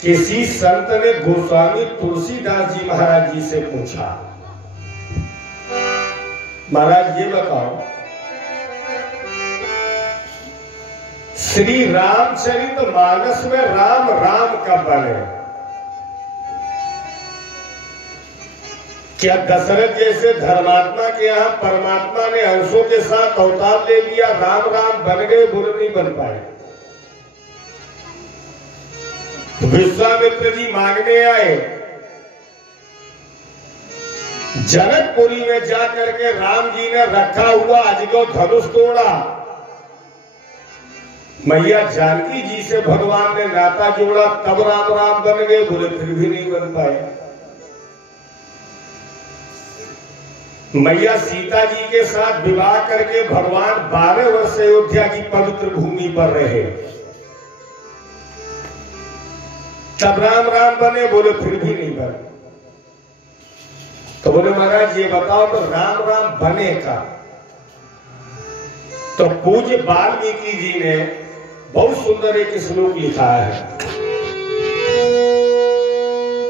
किसी संत ने गोस्वामी तुलसीदास जी महाराज जी से पूछा, महाराज ये बताओ, श्री रामचरित मानस में राम राम कब बने? क्या दशरथ जैसे धर्मात्मा के यहाँ परमात्मा ने अंशों के साथ अवतार ले लिया, राम राम बन गए, बुरे नहीं बन पाए? विश्वामित्र जी मांगने आए, जनकपुरी में जाकर के राम जी ने रखा हुआ अजगो धनुष तोड़ा। मैया जानकी जी से भगवान ने नाता जोड़ा, तब राम राम बन गए, बोले फिर भी नहीं बन पाए। मैया सीता जी के साथ विवाह करके भगवान 12 वर्ष अयोध्या की पवित्र भूमि पर रहे, तब राम राम बने, बोले फिर भी नहीं बने। तो बोले महाराज ये बताओ तो राम राम बने का? तो पूज्य वाल्मीकि जी ने बहुत सुंदर एक श्लोक लिखा है,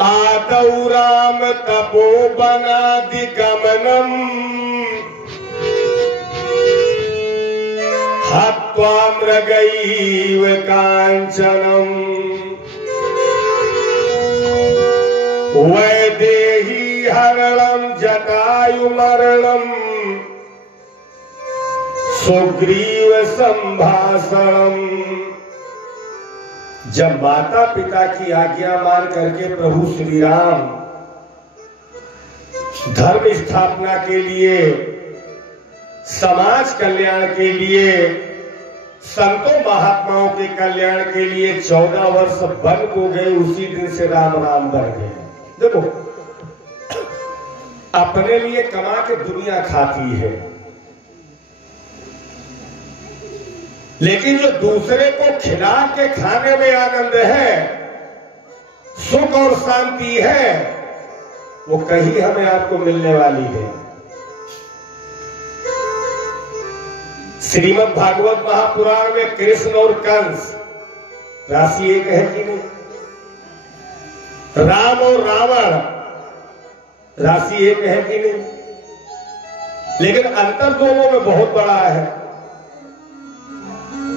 आदौ राम तपोवनादि गमनम हत्वा मृगैव कांचनम वैदेही हरणम जटायु मरणम सुग्रीव संभाषणम। जब माता पिता की आज्ञा मान करके प्रभु श्री राम धर्म स्थापना के लिए, समाज कल्याण के लिए, संतों महात्माओं के कल्याण के लिए 14 वर्ष वन को गए, उसी दिन से राम राम बन गए। देखो, अपने लिए कमा के दुनिया खाती है, लेकिन जो दूसरे को खिला के खाने में आनंद है, सुख और शांति है, वो कहीं हमें आपको मिलने वाली है। श्रीमद् भागवत महापुराण में कृष्ण और कंस राशि एक है कि नहीं? राम और रावण राशि एक है कि नहीं? लेकिन अंतर दोनों में बहुत बड़ा है।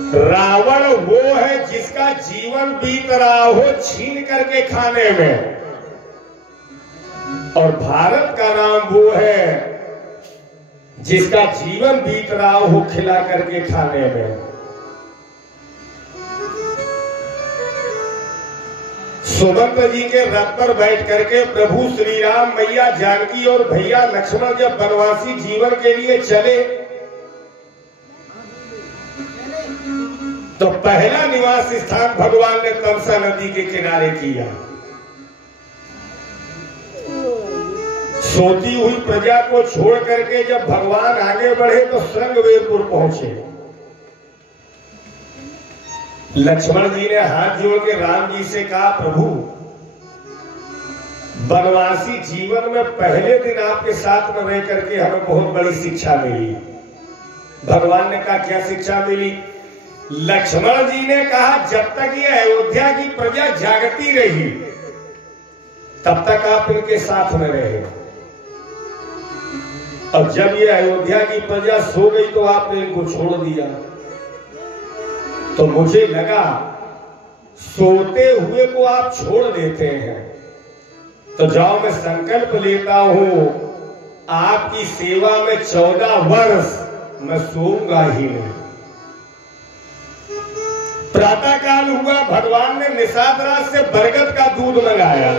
रावण वो है जिसका जीवन बीत रहा हो छीन करके खाने में, और भारत का राम वो है जिसका जीवन बीत रहा हो खिला करके खाने में। सुभद्रा जी के रथ पर बैठ करके प्रभु श्री राम, मैया जानकी और भैया लक्ष्मण जब वनवासी जीवन के लिए चले, तो पहला निवास स्थान भगवान ने तमसा नदी के किनारे किया। सोती हुई प्रजा को छोड़ करके जब भगवान आगे बढ़े तो श्रृंगवेरपुर पहुंचे। लक्ष्मण जी ने हाथ जोड़ के राम जी से कहा, प्रभु वनवासी जीवन में पहले दिन आपके साथ में रह करके हमें बहुत बड़ी शिक्षा मिली। भगवान ने कहा, क्या शिक्षा मिली? लक्ष्मण जी ने कहा, जब तक ये अयोध्या की प्रजा जागती रही तब तक आप इनके साथ में रहे, और जब ये अयोध्या की प्रजा सो गई तो आपने इनको छोड़ दिया। तो मुझे लगा सोते हुए को आप छोड़ देते हैं, तो जाओ मैं संकल्प लेता हूं आपकी सेवा में 14 वर्ष मैं सोऊंगा ही नहीं। प्रातः काल हुआ, भगवान ने निषाद रात से बरगद का दूध मंगाया।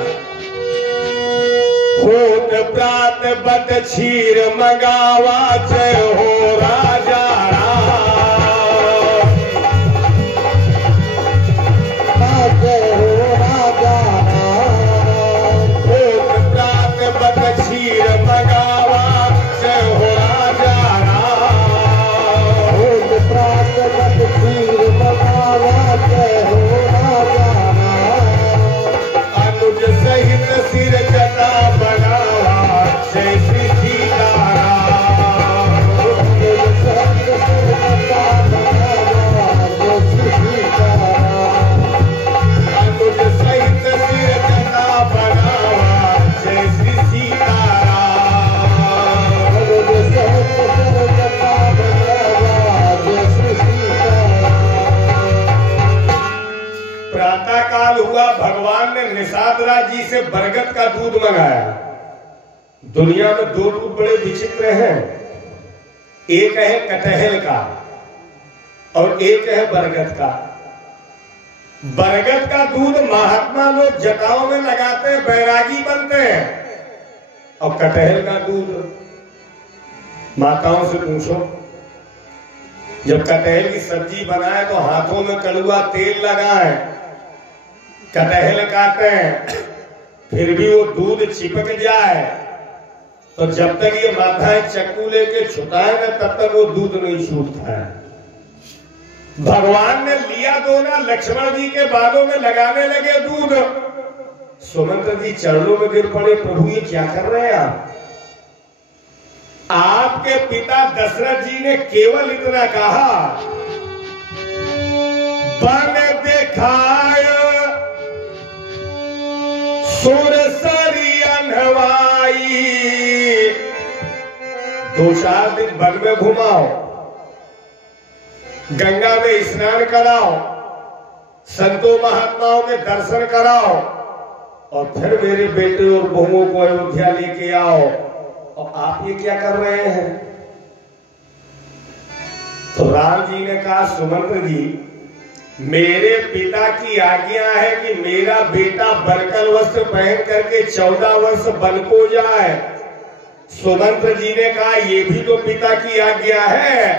होत प्रात बत क्षीर मंगावा, जय हो राजा राम, जय हो राजा राम। होत प्रात बत क्षीर मंगावा, जय हो राजा राम। होत प्रात बत क्षीर मंगावा, जय हो राजा राम। अनुज सहित सिर जटा बनावा, जय श्री सीताराम। प्रातः काल हुआ, भगवान ने निषादराज जी से बरगद का दूध मंगाया। दुनिया में दो दूध बड़े विचित्र हैं, एक है कटहल का और एक है बरगद का। बरगद का दूध महात्मा लोग जटाओं में लगाते हैं, बैरागी बनते हैं, और कटहल का दूध माताओं से पूछो, जब कटहल की सब्जी बनाए तो हाथों में कड़वा तेल लगाए, कटहल काटे, फिर भी वो दूध चिपक जाए तो जब तक ये माथाएं चक्कू लेके छुटाए ना तब तक वो दूध नहीं छूटता है। भगवान ने लिया दोना, लक्ष्मण जी के बालों में लगाने लगे दूध। सुमंत्र जी चरणों में गिर पड़े, प्रभु ये क्या कर रहे हैं आप? आपके पिता दशरथ जी ने केवल इतना कहा, बन दिखाय सुरसरी अनवाई, 2-4 दिन वन में घुमाओ, गंगा में स्नान कराओ, संतों महात्माओं के दर्शन कराओ, और फिर मेरे बेटे और बहुओं को अयोध्या लेके आओ। और आप ये क्या कर रहे हैं? तो राम जी ने कहा, सुमंत्र जी मेरे पिता की आज्ञा है कि मेरा बेटा बरकल वस्त्र पहन करके 14 वर्ष वन को जाए। सुमंत्र जी ने कहा, ये भी तो पिता की आज्ञा है।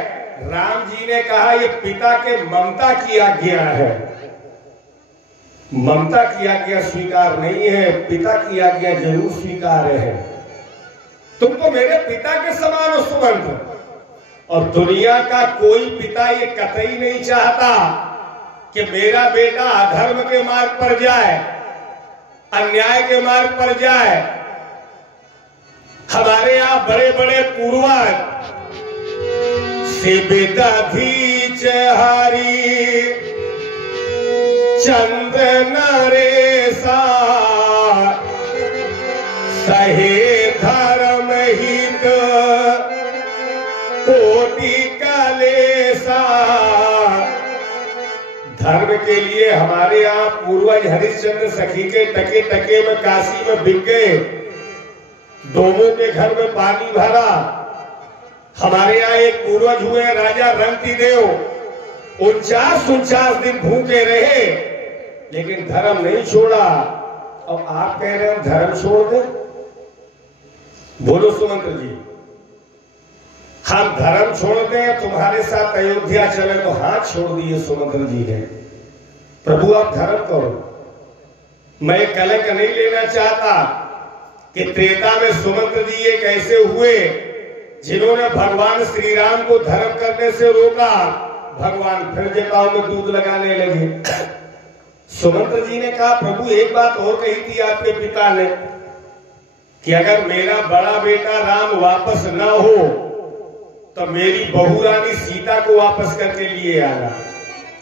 राम जी ने कहा, ये पिता के ममता की आज्ञा है। ममता की आज्ञा स्वीकार नहीं है, पिता की आज्ञा जरूर स्वीकार है। तुम तो मेरे पिता के समान हो सुमंत्र, और दुनिया का कोई पिता ये कतई नहीं चाहता कि मेरा बेटा अधर्म के मार्ग पर जाए, अन्याय के मार्ग पर जाए। हमारे यहां बड़े बड़े पूर्वज शिविदधीच हरि चंद्र नरेशा, सहे धर्म हित कोटि कलेशा। धर्म के लिए हमारे यहाँ पूर्वज हरिश्चंद्र सखी के टके टके में काशी में बिक गए, डोमों के घर में पानी भरा। हमारे यहाँ एक पूर्वज हुए राजा रंतिदेव, 49 दिन भूखे रहे लेकिन धर्म नहीं छोड़ा। और आप कह रहे हो धर्म छोड़ दे? बोलो सुमंत्र जी, हम धर्म छोड़ते हैं तुम्हारे साथ अयोध्या चले, तो हाथ छोड़ दिए सुमंत्र जी ने। प्रभु आप धर्म करो। मैं कलंक नहीं लेना चाहता कि त्रेता में सुमंत्र जी एक ऐसे हुए जिन्होंने भगवान श्री राम को धर्म करने से रोका। भगवान फिर जटाओं में दूध लगाने लगे। सुमंत्र जी ने कहा, प्रभु एक बात और कही थी आपके पिता ने कि अगर मेरा बड़ा बेटा राम वापस न हो तो मेरी बहू रानी सीता को वापस करके लिए आना।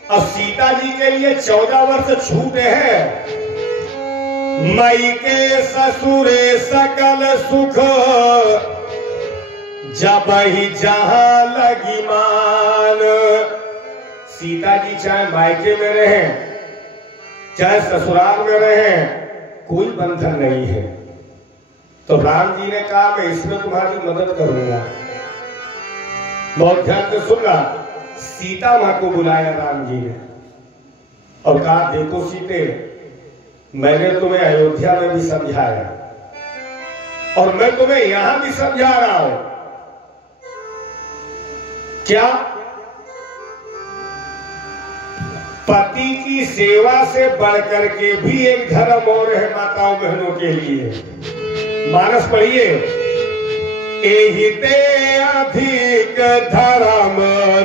अब सीता जी के लिए 14 वर्ष छूट है। मई के ससुरे सकल सुख, जब ही जहां लगी मान। सीता जी चाहे मायके में रहे चाहे ससुराल में रहे, कोई बंधन नहीं है। तो राम जी ने कहा, मैं इसमें तुम्हारी मदद करूंगा। बहुत ध्यान से सुनना। सीता मां को बुलाया राम जी ने और कहा, देखो सीते, मैंने तुम्हें अयोध्या में भी समझाया और मैं तुम्हें यहां भी समझा रहा हूं। क्या पति की सेवा से बढ़कर के भी एक धर्म और है माताओं बहनों के लिए? मानस पढ़िए, एहि ते अधिक धर्म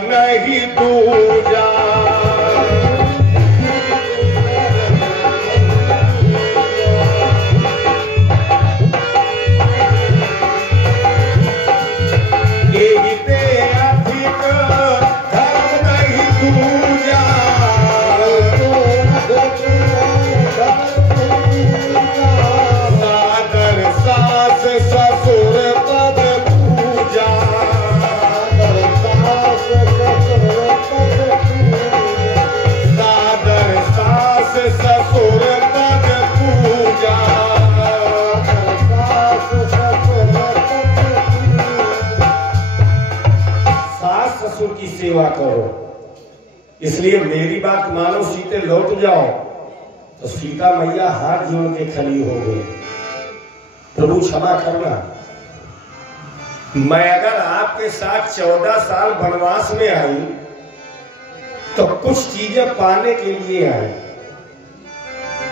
नहीं दूजा। एहि ते अधिक धर्म नहीं दूजा। सादर सास ससुर पद पूजा। इसलिए मेरी बात मानो, सीते लौट जाओ। तो सीता मैया हाथ जोड़ के खड़ी हो गई, प्रभु क्षमा करना, मैं अगर आपके साथ 14 साल वनवास में आई तो कुछ चीजें पाने के लिए आई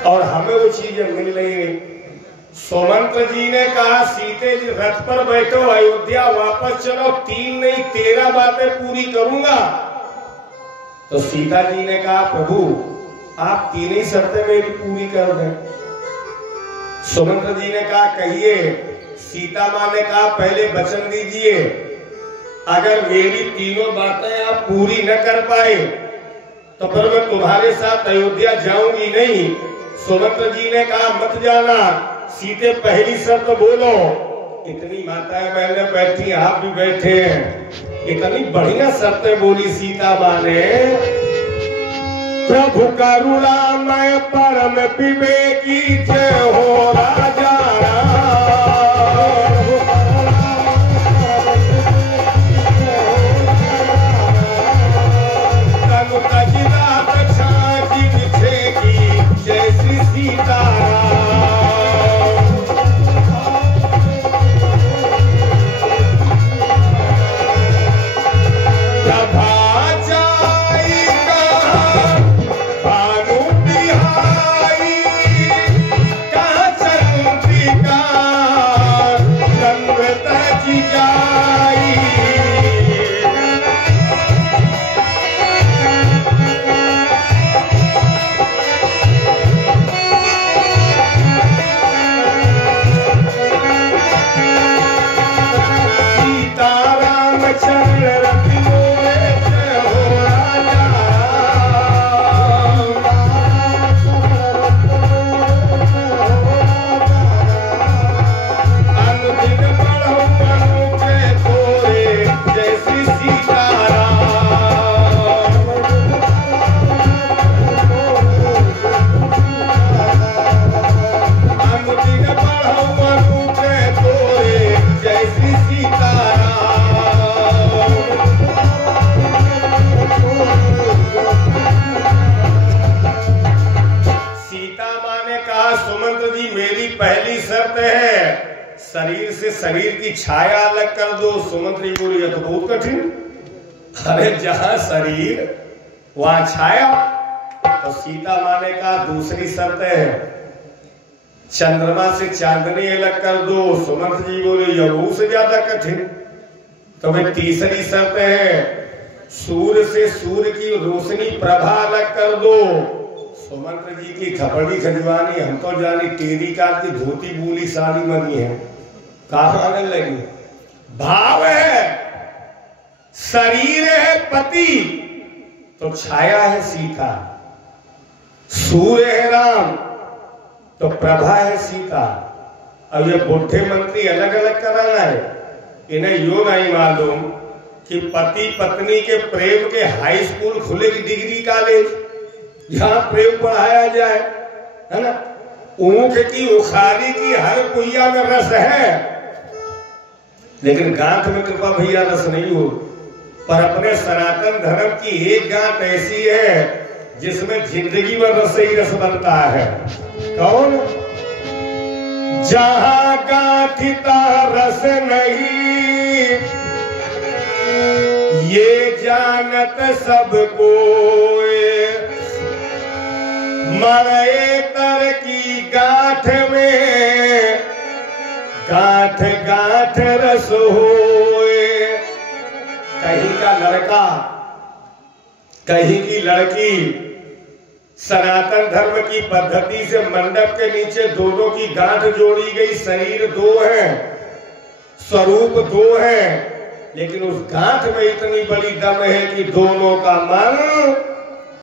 और हमें वो चीजें मिल नहीं रही। सुमंत्र जी ने कहा सीते जी रथ पर बैठो, अयोध्या वापस चलो, 3 नहीं 13 बातें पूरी करूंगा। तो सीता जी ने कहा प्रभु आप 3 ही शर्तें मेरी पूरी कर दें। सुमंत्र जी ने कहा कहिए। सीता माँ ने कहा पहले वचन दीजिए, अगर मेरी 3 बातें आप पूरी न कर पाए तो फिर मैं तुम्हारे साथ अयोध्या जाऊंगी नहीं। सुमंत्र जी ने कहा मत जाना, सीते पहली शर्त बोलो। इतनी माताएं बहनें बैठी, आप भी बैठे हैं, इतनी बढ़िया शर्तें बोली सीता माँ ने। प्रभु करुणामय परम विवेकी जय हो राजा जय श्री सीताराम। शरीर से शरीर की छाया अलग कर दो। सुमंत्र जी बोली तो बहुत कठिन, अरे जहां शरीर वहां छाया। तो सीता माँ ने कहा दूसरी शर्त है, चंद्रमा से चांदनी अलग कर दो। सुमंत्र जी बोले यह से ज्यादा कठिन। तो भाई तीसरी शर्त है, सूर्य से सूर्य की रोशनी प्रभा अलग कर दो। सुमंत्र जी की खपड़ी खजवानी हम तो जानी, टेरी काट की धोती बूली साड़ी मनी है, कहां आने लगी। भाव है, शरीर है पति तो छाया है सीता, सूर्य है राम तो प्रभा है सीता। अब ये बुढ़े मंत्री अलग अलग कराना है, इन्हें यो नहीं मालूम कि पति पत्नी के प्रेम के हाई स्कूल खुलेगी, डिग्री कॉलेज, जहां प्रेम पढ़ाया जाए, है ना। ऊख की उखारी की हर पुइया में रस है, लेकिन गांठ में कृपा भैया रस नहीं हो। पर अपने सनातन धर्म की एक गांठ ऐसी है जिसमें जिंदगी में रस ही रस बनता है। कौन? जहां गांठिता रस नहीं, ये जानत सब कोई, मरे तर की गांठ में गांठ गांठ रस होए। कहीं का लड़का कहीं की लड़की, सनातन धर्म की पद्धति से मंडप के नीचे दोनों की गांठ जोड़ी गई। शरीर 2 है, स्वरूप 2 है, लेकिन उस गांठ में इतनी बड़ी दम है कि दोनों का मन